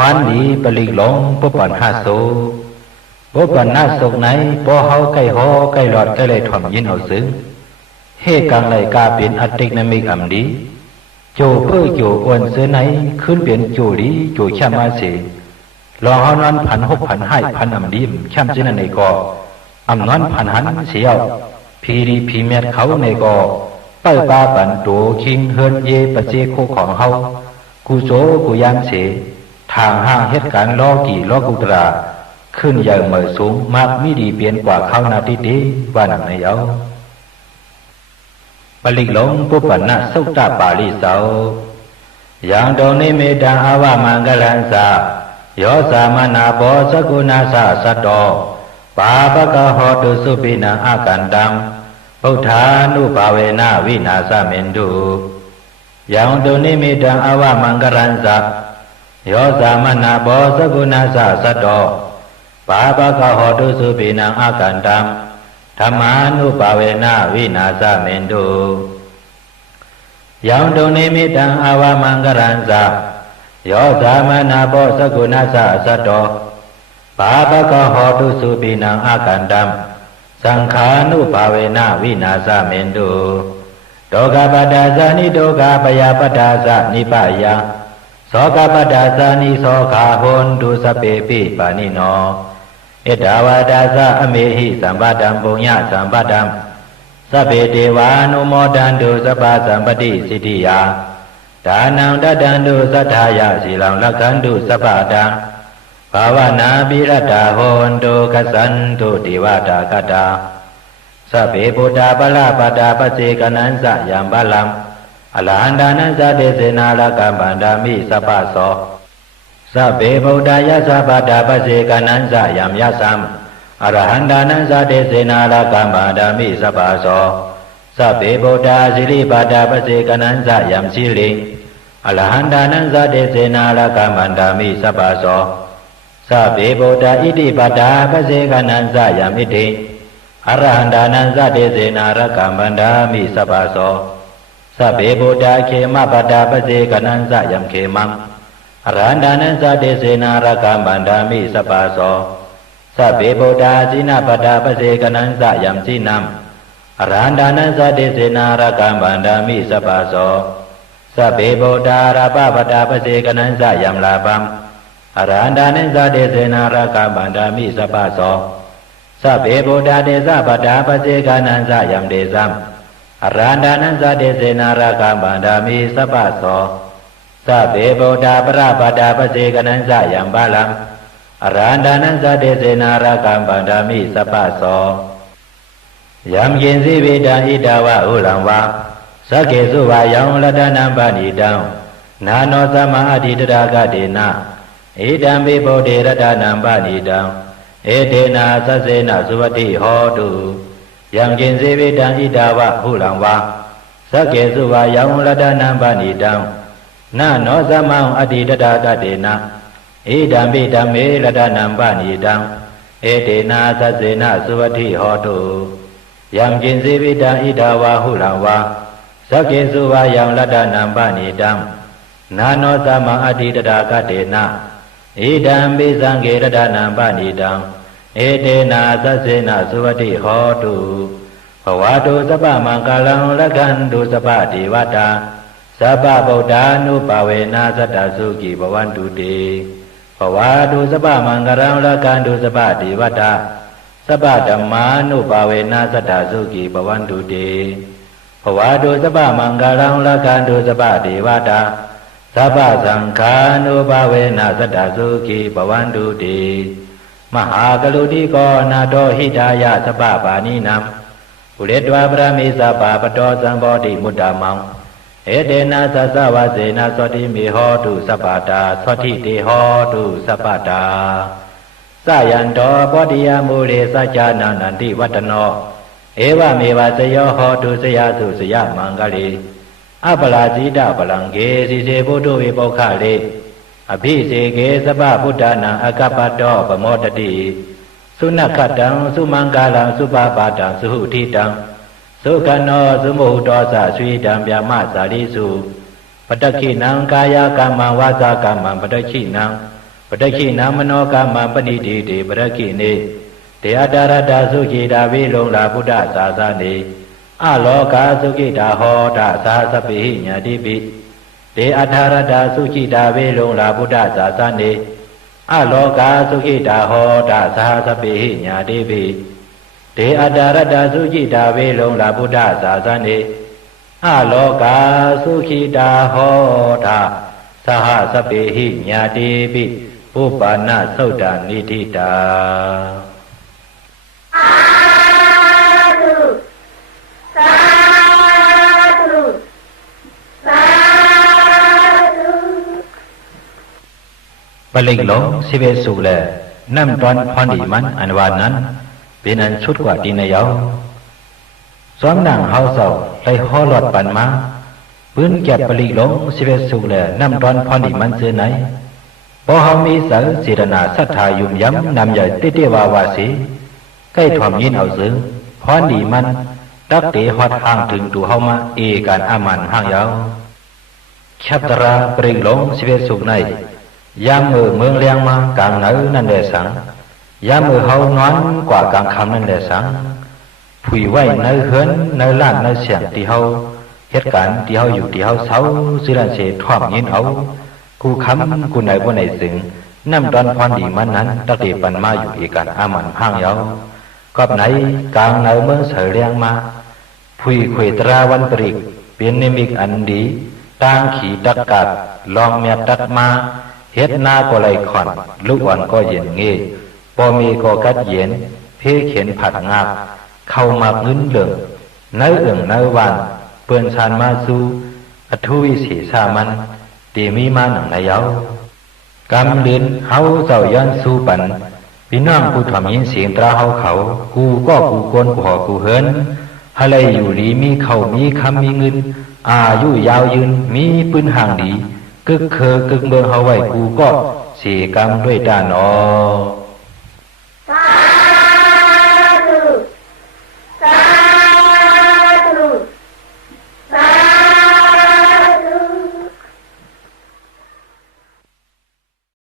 วันนี้ปลิกหลงปุปันหาโซปุปันหาโศกไหนปอเฮาใกล้หอใกล้หลอดใกล้เลยถ่อมยินเอาซึ้งเฮกังไหลกาเป็นอัติกนามิกอัมดีโจเพื่อโจอ้วนเสือไหนขึ้นเป็นโจดีโจช่ำมาเสลองเฮานอนพันหกพันให้พันอัมดีมช่ำเจนในกออำนอนพันหันเสียวพีรีพีเมียเขาในกอเป้าปาปันโตคิงเฮินเยปเจโคของเฮากูโจกูยานเสทางห้างเหตุการณ์ล้อกี่ล้อกุตราขึ้นใหญ่เหมือสูงมากมิดีเปลี่ยนกว่าเขานาทีดีวันในเอาปลิกหลงปุปันนะสุตตาปาลิเสาอย่างดงนิเมตังอาวามังกลันสาโยสามนาโบสกุณาสาสัตโตปาปะกะโหตุสุปินังอากันตังพุทธานุภาเวนะวินาสเมนตุอย่างดงนิเมตังอาวามังกลันสาโยสามนาโบสกุณาสาสัตโตปาปะกะโหตุสุปินังอากันตังธรรมานุภาเวนะวินาสเมนตุยังดงนิมิตังอาวามังกรันสะโยสามนาโพสกุณาสะสัตโตปาปะกะโหตุสุปินังอากันตัมสังขานุภาเวนะวินาสเมนตุโตกะปะตาสานิโตกะปยาปตาสะนิปะยังโสกะปตาสานิโสขาโหนตุสเปปิปานิโนเอตาวาดาสะอเมหิสัมปตัมปุญญสัมปตัมสัพเพเทวานุโมทันตุสัพพสัมปติสิทธิยาดานังดัตันตุสัทธายะสีลังลักขันตุสัพพตังภาวนาปิรตาโหนตุกัสสันตุเทวตากตาสัพเพพุทธาภลาปตาปเจกนันสะยัมบาลังอรหันตานันสะเทเสนาลกัมปันดามิสัพพโสสัพเพพุทธายะสัพพตาปเจกนันสะยัมยัสสัมอรหันตานันสะเทเสนาลกัมปันดามิสัพพโสสัพเพพุทธาสิริปตาปเจกนันสะยัมสิริอรหันตานันสะเทเสนาลกัมปันดามิสัพพโสสัพเพพุทธาอิติปตาปเจกนันสะยัมอิติอรหันตานันสะเทเสนาลกัมปันดามิสัพพโสสัพเพพุทธาเขมปตาปเจกนันสะยัมเขมังอรหันตานันสะเทเสนาลกัมปันดามิสัพพโสสัพเพพุทธาสินาปตาปเจกนันสะยัมสินัมอรหันตานันสะเทเสนาลกัมปันดามิสัพพโสสัพเพพุทธาราปปตาปเจกนันสะยัมลาภัมอรหันตานันสะเทเสนาลกัมปันดามิสัพพโสสัพเพพุทธาเทสะปตาปเจกนันสะยัมเดสัมอรหันตานันสะเทเสนาลกัมปันดามิสัพพโสสัพเพพุทธาปราปตาปเจกนันสะยัมบาลังอรหันตานันสะเทเสนาลกัมปันดามิสัพพโสยัมยินสิวิตังอิตาวะอุลังวะสักเกสุวายังรัตนัมปณิตังนาโนสัมมาอธิตรากเดนะเอตัมปิโพเดรัตนัมปณิตังเอเทนะสัสเสนะสุวัติโหตุยัมยินสิวิตังอิตาวะอุลังวะสักเกสุวายังรัตนัมปณิตังนาโนสัมมาอธิตรากเดนะเอตัมปิธัมเมรัตนัมปณิตังเอเทนะสัสเสนะสุวัติโหตุยัมจินสิวิตังอิดาวาหุลังวาสักเกสุวายังรัตนัมปณิตังนาโนสัมมาอธิตรากเดนะเอตัมปิสังเกรัตนัมปณิตังเอเทนะสัสเสนะสุวัติโหตุภวะตุสัพพมังคลังรักขันตุสัพพเทวตาสัพพพุทธานุภาเวนะสัตตสุขีภวันตุเตภวะตุสัพพมังคลังรักขันตุสัพพเทวตาสัพพธัมมานุภาเวนะสัตตสุขีภวันตุเตภวะตุสัพพมังคลังรักขันตุสัพพเทวตาสัพพสังฆานุภาเวนะสัตตสุขีภวันตุเตมหากรุณิโกนาโตหิตายะสัพพปานินัมปุเรตวะปรมิสัพพปโตสัมโพธิมุตตมังเอเตนะสัสสวะเสนะสติมิโหตุสัพพตาสติเตโหตุสัพพตาสยันโตปฏิยมูเลสัจจานันติวัตโนเอวเมวะสยโหตุสยสุสยมังกลีอัปลาจิตปลังเกสิเสพุทโธวิปุขะเลอภิเสเกสัพพพุทธานังอกัปปโตปโมทติสุนัขตังสุมังกาลังสุปาปาตังสุหุทิตังสุขโนสุโมหุโตสะสุยิตังဗျามสาริสุปตคินังกายกรรมังวาจากรรมังปตคินัง ปฏิขีนามโนกามาปณิติเตปฏิขีเนเตอตารตาสุขีดาวิลงลาพุทธศาสนาอะโลกาสุขีดาโหตสาสปิหิญาติปิเตอตารตาสุขีดาวิลงลาพุทธศาสนาอะโลกาสุขีดาโหตสาสปิหิญาติปิเตอตารตาสุขีดาวิลงลาพุทธศาสนาอะโลกาสุขีดาโหตสหสปิหิญาติปิปุปปานะสุดานิธิตาปลิกหลงสิเวสุแลน้ำตอนพรดีมันอันวานนั้นเป็นอันชุดกว่าดีนายาวสวมนางเฮาเศร้าไล่ห่อหลอดปันมาปืนแก็บปลิกหลงสิเวสุแลน้ำตอนพรดีมันเสือไหนพอเฮามีเสือศิรนาศรัทธายุ่มย้ำนำใหญ่เตี้ยวาวาสีใกล้ถ่อมยินเอาซื้อพรดีมันตักเตฮอดห่างถึงตัวเฮามาเอการอามันห่างยาวชัตราปลิกหลงสิเวสุในยามมือเมืองเลียงมากลางเหนือนั่นแหละสังยามมือเฮานอนกว่ากลางคำนั่นแหละสังผุยไว้ในเฮือนในล้านในเสียงที่เฮาเหตุการณ์ที่เฮาอยู่ที่เฮาเศร้าสิลันเสถ่อมยินเอากูคำกูไหนบ่ไหนสึงน้ำตอนพรดีมันนั้นตักเตปันมาอยู่อีกันอามันพังยาวกอบไหนกลางในเมืองเสเลียงมาผุยขวยตราวันปริกเป็นนิมิกอันดีต่างขี่ตักกัดลองเมียตักมาเฮ็ดหน้าก็ไหลขอนลูกอ่อนก็เย็นเงยพอมีก็กัดเย็นเพเข็นผัดงาบเข้ามาเงินเหลืองเนื้อเอื่องเนื้อวานเปื่อนชานมาสู่อทุวิสีสามันตีมีมาหนังนายาวกำเดินเฮาเจ้ายันสู่ปันพี่น้องผู้ทำยินเสียงตราเฮาเขากูก็กูกวนกูหอกูเฮินอะไรอยู่ดีมีเขามีคำมีเงินอายุยาวยืนมีปืนห่างดีกึกเคอกึกเมืองเฮาไว้กูก็เสียกรรมด้วยด้านอ